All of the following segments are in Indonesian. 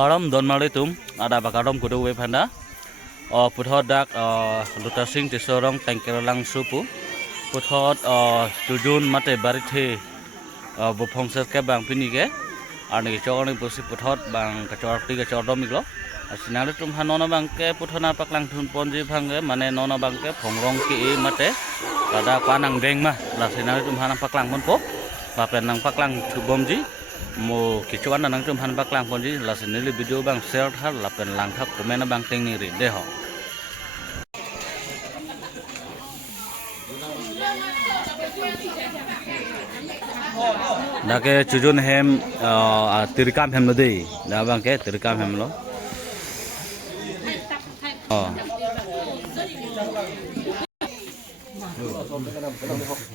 Karam don malitum ada bakaram kudu we phanda puthot dak luta sing tisorong tangkerlang supu puthot tujun mate barithe bophongsat ke bang pinike ani chorni bosi puthot bang kachorti ke chordom iglo asinale tum hanona bangke puthona paklang thun ponji bhange mane nona bangke phongrong ki mate kada panang beng ma la sinale tum hanang paklang monpo bapen nang paklang thubomji mo kichuan nang tum han paklang ponji la sinile video bang share thar lapen lang thak komen bang ting ni ri de ho dake chujun hem tirikam hem lo dei da bangke tirikam hem lo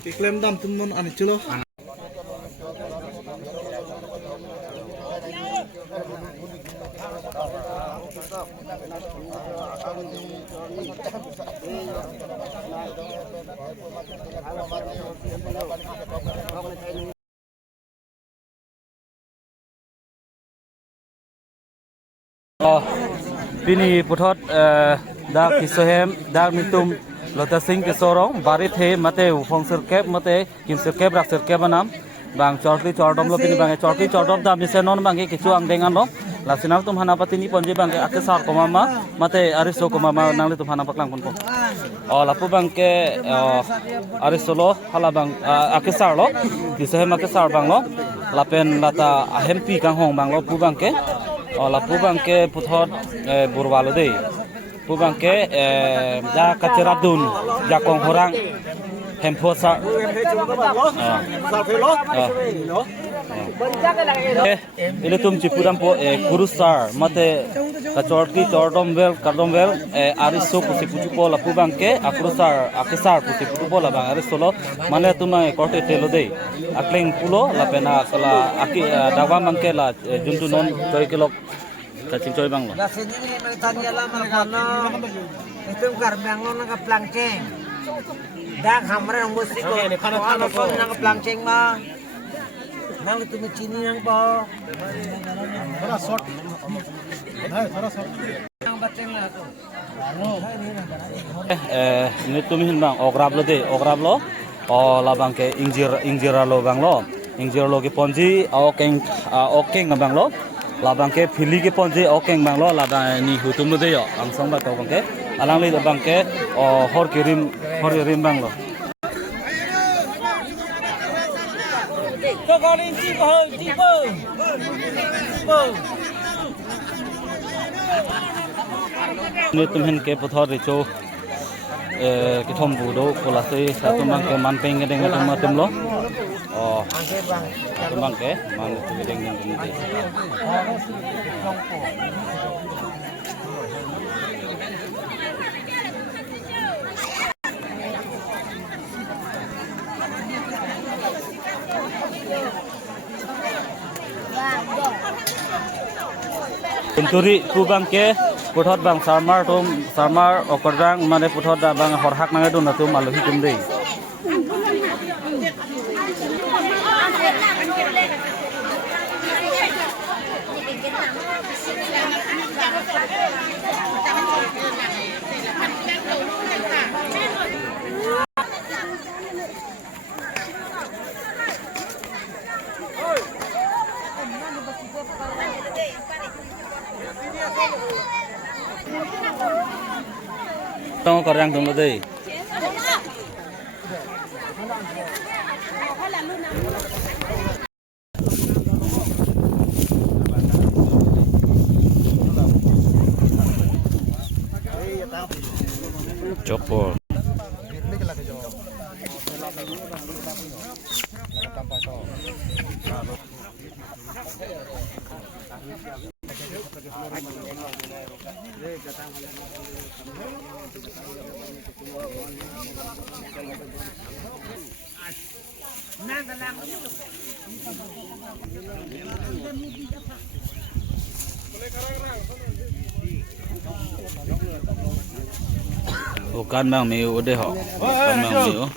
Iklem dam tumun ani chulo Bini puthot dak kisohem dak mitum lota sing kisorong barit he mate phongser kep mate kimser kep rakser kep banam bang chorli chordom lo bini bang chorli chordom da misenon bang kichu ang dengan lo lasinal tum hana patini ponje bang ake sar komama mate ariso komama nangli tum hana paklang konpo lapu bang ke arisolo hala bang ake sar lo kisohem ake sar bang lo lapen lata ahempi kang hong bang lo pu bang ke lapu bang ke puthot burwalo dei pu bang ke da kaceradun jakong horang hemposa ile tum chipuram po kurusar mate kachorti chordomvel kardomvel ariso pusipuchu po lapu bang ke akrusar akisar pusipuchu po la bang arisolo mane tumai korte telo dei akleng pulo la pena sala aki dawa mangke la juntu non choi kilok kacing choi bang lo la sini ni tanya la malkono itu karbang lo nang plangceng dak hamre nang musik ko ano ko nang plangceng ma nang itu cini nang po thora short nang bateng la to ni tumihin bang ograb lo de ograb lo la bang ke ingjira lo bang lo ingjira lo ke ponji okeng bang lo labang ke phili ke ponje okeng bang lo lada ni hutum lo de yo angsang ba to bang ke alang le bang ke hor rim bang lo ko golin ji bo ni tumhen ke puthor ri cho ke thom bu do kola se sa tum bang ke man peng ke deng tum tum lo tum bang ke man ke deng tum de Kunturi kubang ke puthot bang sarmar okorang mane puthot da bang horhak nangai dun atu maluhi tum dei tong korang tum dei Chopor Bukan bang miu deh ho. Bukan bang miu.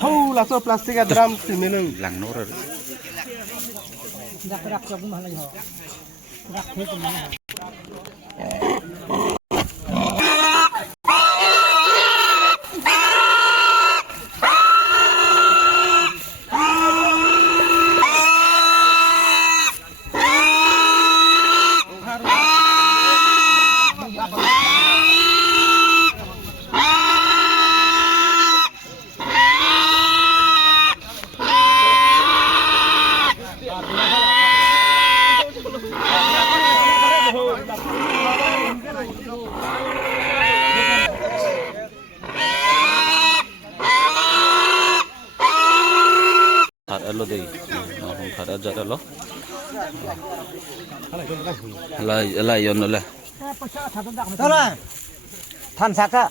Hau langsung plastik drum simeneng. Lang nur. Rak-rak sa kumahalay ho. Rak-rak Thật alo đi, nó không thật ở giật alo. Lại yon nữa. เท่าไหร่ท่านสักอะ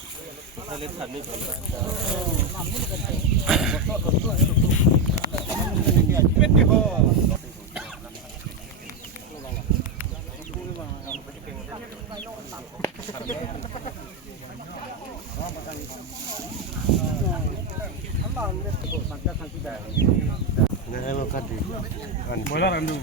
Boleh randu.